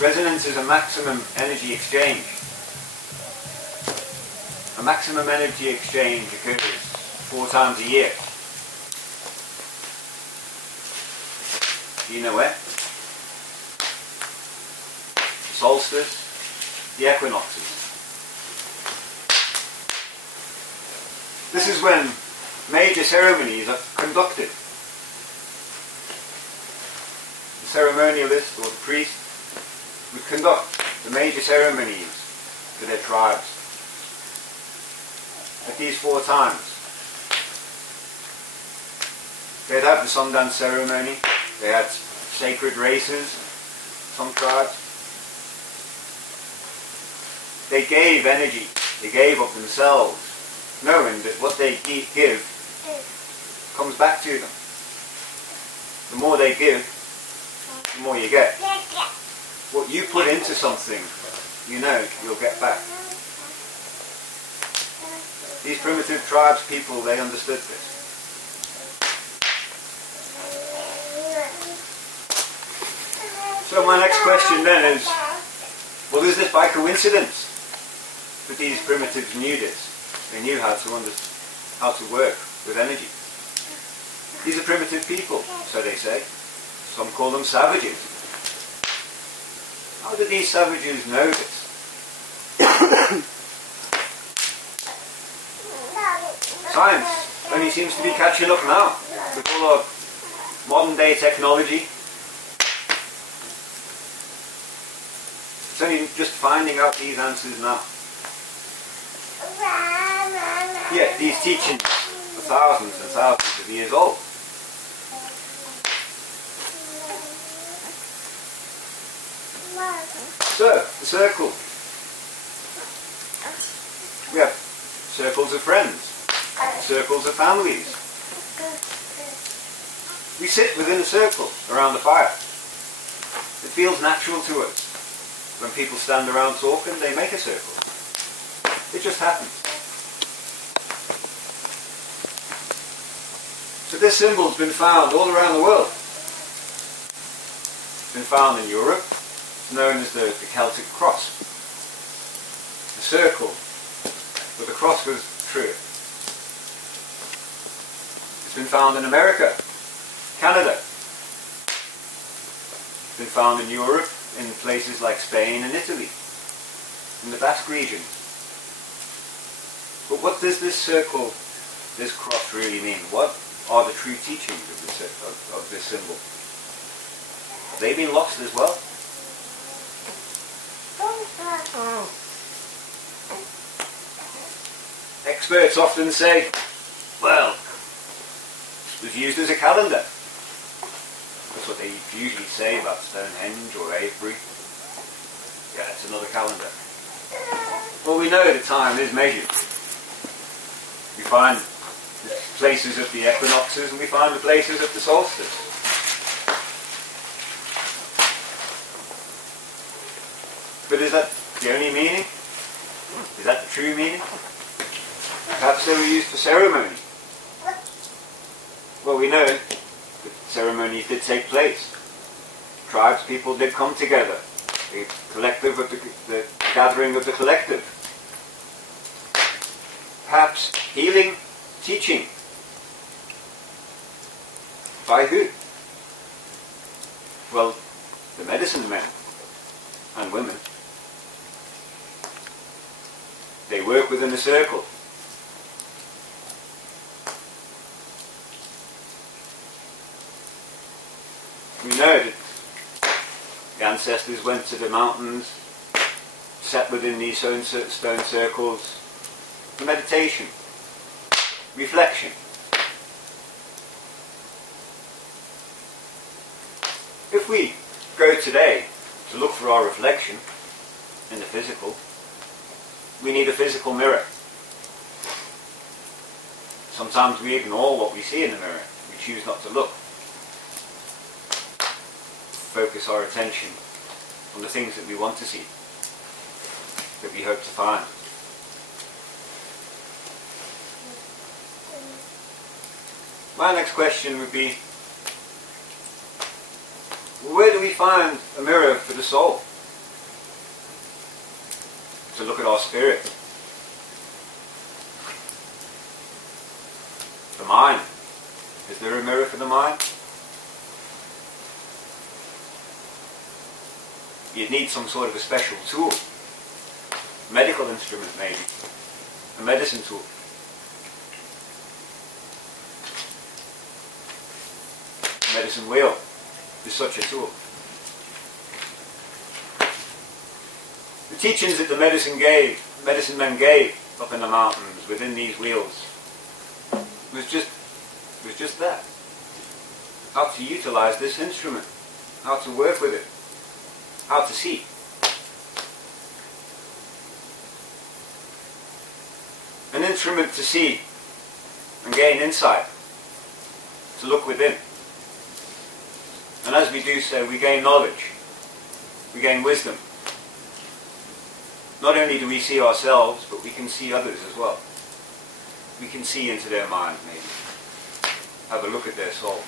Resonance is a maximum energy exchange. A maximum energy exchange occurs 4 times a year. Do you know where? The solstice, the equinoxes. This is when major ceremonies are conducted. The ceremonialist or the priest would conduct the major ceremonies for their tribes at these 4 times. They'd have the Sundance ceremony, they had sacred races, some tribes. They gave energy, they gave of themselves, knowing that what they give comes back to them. The more they give, the more you get. What you put into something, you know you'll get back. These primitive tribes people, they understood this. So my next question then is, well, is this by coincidence that these primitives knew this? They knew how to work with energy. These are primitive people, so they say. Some call them savages. How did these savages know this? Science only seems to be catching up now with all our modern day technology. It's only just finding out these answers now. Yet these teachings are thousands and thousands of years old. So, the circle. We have circles of friends, circles of families. We sit within a circle around a fire. It feels natural to us. When people stand around talking, they make a circle. It just happens. So this symbol's been found all around the world. It's been found in Europe. It's known as the Celtic cross. The circle, but the cross goes through it. It's been found in America, Canada. It's been found in Europe, in places like Spain and Italy, in the Basque region. But what does this circle, this cross really mean? What are the true teachings of this symbol? Have they been lost as well? Experts often say, well, it was used as a calendar. That's what they usually say about Stonehenge or Avebury. Yeah, it's another calendar. Well, we know the time is measured. We find the places of the equinoxes and we find the places of the solstice. But is that the only meaning? Is that the true meaning? Perhaps they were used for ceremony. Well, we know that ceremonies did take place. Tribes, people did come together. The collective of the gathering of the collective. Perhaps healing, teaching. By who? Well, the medicine men and women. They work within a circle. We know that the ancestors went to the mountains, sat within these stone circles, for meditation, reflection. If we go today to look for our reflection in the physical, we need a physical mirror. Sometimes we ignore what we see in the mirror. We choose not to look. Focus our attention on the things that we want to see, that we hope to find. My next question would be, where do we find a mirror for the soul? To look at our spirit. The mind. Is there a mirror for the mind? You'd need some sort of a special tool. Medical instrument maybe. A medicine tool. A medicine wheel is such a tool. The teachings that the medicine men gave up in the mountains within these wheels was just that. How to utilize this instrument, how to work with it, how to see. An instrument to see and gain insight, to look within. And as we do so, we gain knowledge, we gain wisdom. Not only do we see ourselves, but we can see others as well. We can see into their mind maybe. Have a look at their soul.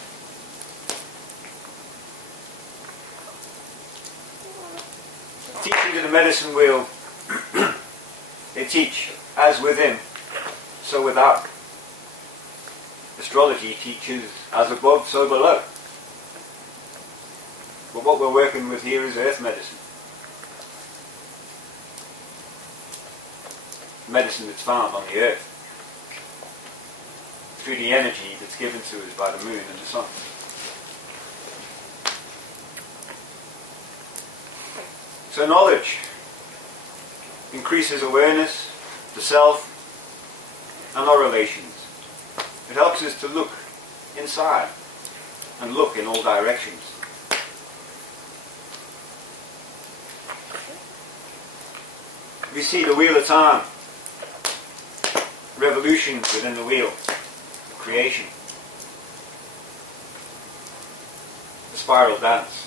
Teaching of the medicine wheel, they teach as within, so without. Astrology teaches as above, so below. But what we're working with here is earth medicine. Medicine that's found on the earth. Through the energy that's given to us by the moon and the sun. So knowledge increases awareness, the self, and our relations. It helps us to look inside and look in all directions. We see the wheel of time, revolutions within the wheel, creation, the spiral dance.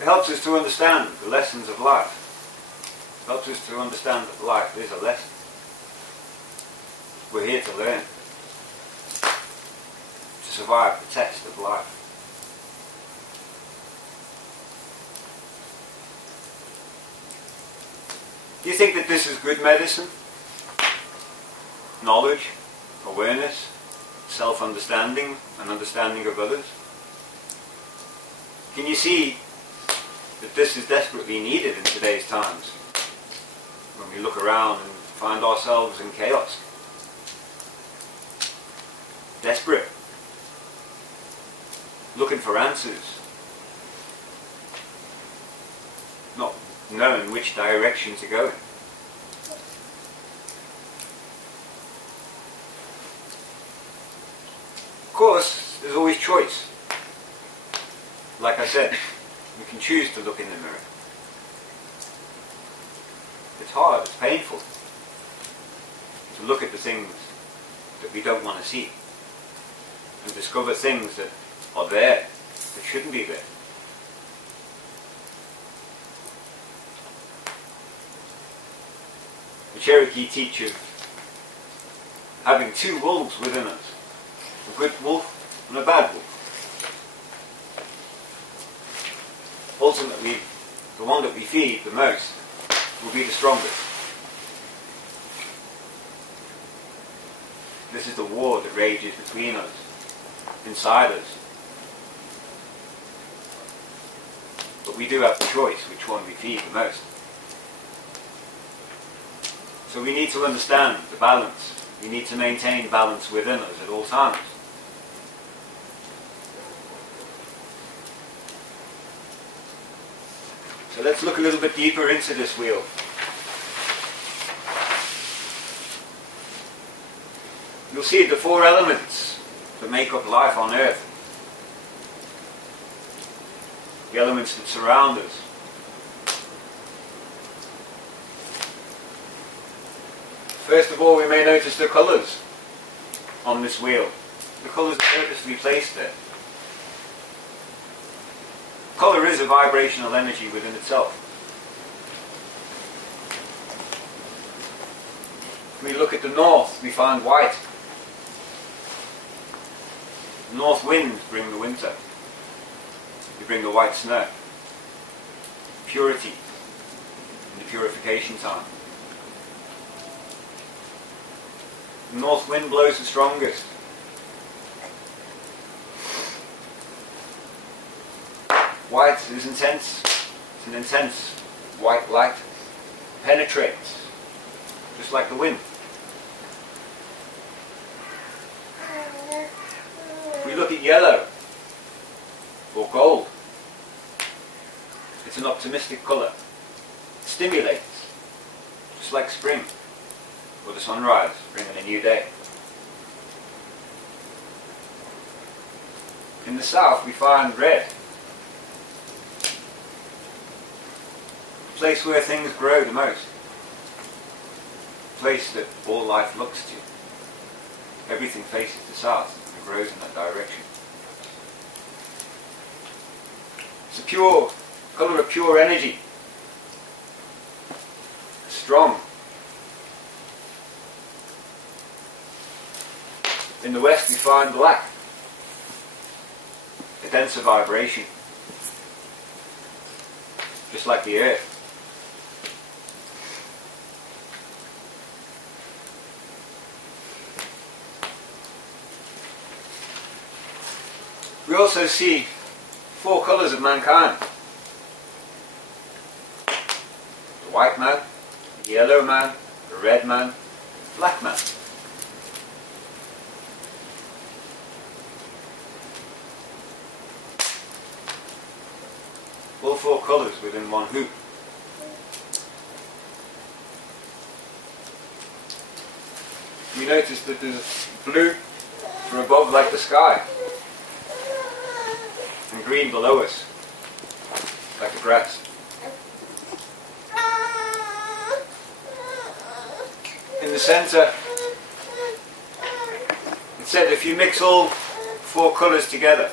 It helps us to understand the lessons of life. It helps us to understand that life is a lesson. We're here to learn, to survive the test of life. Do you think that this is good medicine? Knowledge, awareness, self-understanding, and understanding of others? Can you see that this is desperately needed in today's times, when we look around and find ourselves in chaos? Desperate, looking for answers, not knowing which direction to go in. Of course, there's always choice. Like I said, we can choose to look in the mirror. It's hard, it's painful to look at the things that we don't want to see and discover things that are there that shouldn't be there. The Cherokee teach of having two wolves within us, a good wolf and a bad wolf. Ultimately, the one that we feed the most will be the strongest. This is the war that rages between us, inside us. But we do have the choice which one we feed the most. So we need to understand the balance. We need to maintain balance within us at all times. So let's look a little bit deeper into this wheel. You'll see the four elements that make up life on earth. The elements that surround us. First of all, we may notice the colours on this wheel. The colours are purposely placed there. Colour is a vibrational energy within itself. When we look at the north, we find white. North winds bring the winter. They bring the white snow. Purity in the purification time. The north wind blows the strongest. White is intense. It's an intense white light. Penetrates, just like the wind. If we look at yellow or gold, it's an optimistic colour. It stimulates, just like spring or the sunrise, bringing a new day. In the south we find red, the place where things grow the most, the place that all life looks to. Everything faces the south and grows in that direction. It's a pure colour of pure energy, strong. In the west we find black, a denser vibration, just like the earth. We also see 4 colours of mankind. The white man, the yellow man, the red man, the black man. All 4 colours within one hoop. We notice that there's blue from above like the sky, and green below us like the grass. In the centre, it said if you mix all 4 colours together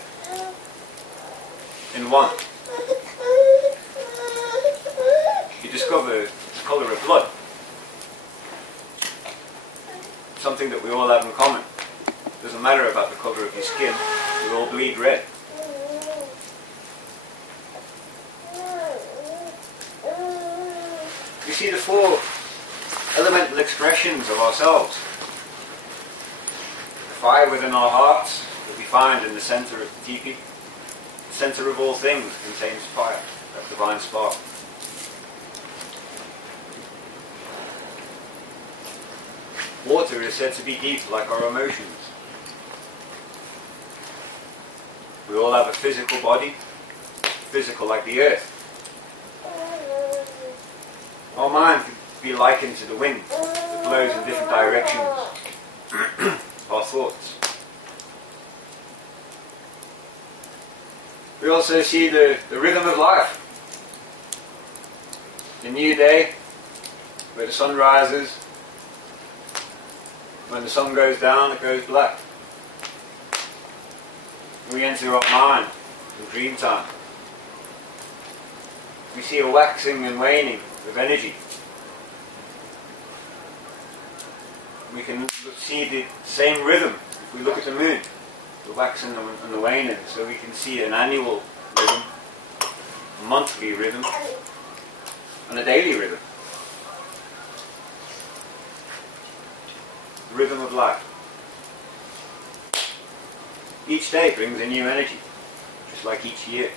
in one, you discover the colour of blood. Something that we all have in common. It doesn't matter about the colour of your skin, we all bleed red. We see the 4 elemental expressions of ourselves. The fire within our hearts that we find in the centre of the teepee. The centre of all things contains fire, that divine spark. Water is said to be deep like our emotions. We all have a physical body, physical like the earth. Our mind could be likened to the wind that blows in different directions. Our thoughts. We also see the rhythm of life. The new day, where the sun rises. When the sun goes down, it goes black. We enter our mind in dream time. We see a waxing and waning of energy. We can see the same rhythm if we look at the moon, the waxing and the waning. So we can see an annual rhythm, a monthly rhythm, and a daily rhythm. The rhythm of life. Each day brings a new energy, just like each year.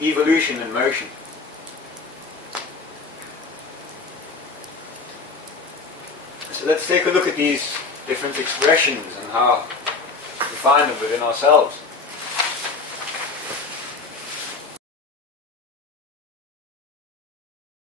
Evolution and motion. So let's take a look at these different expressions and how we find them within ourselves.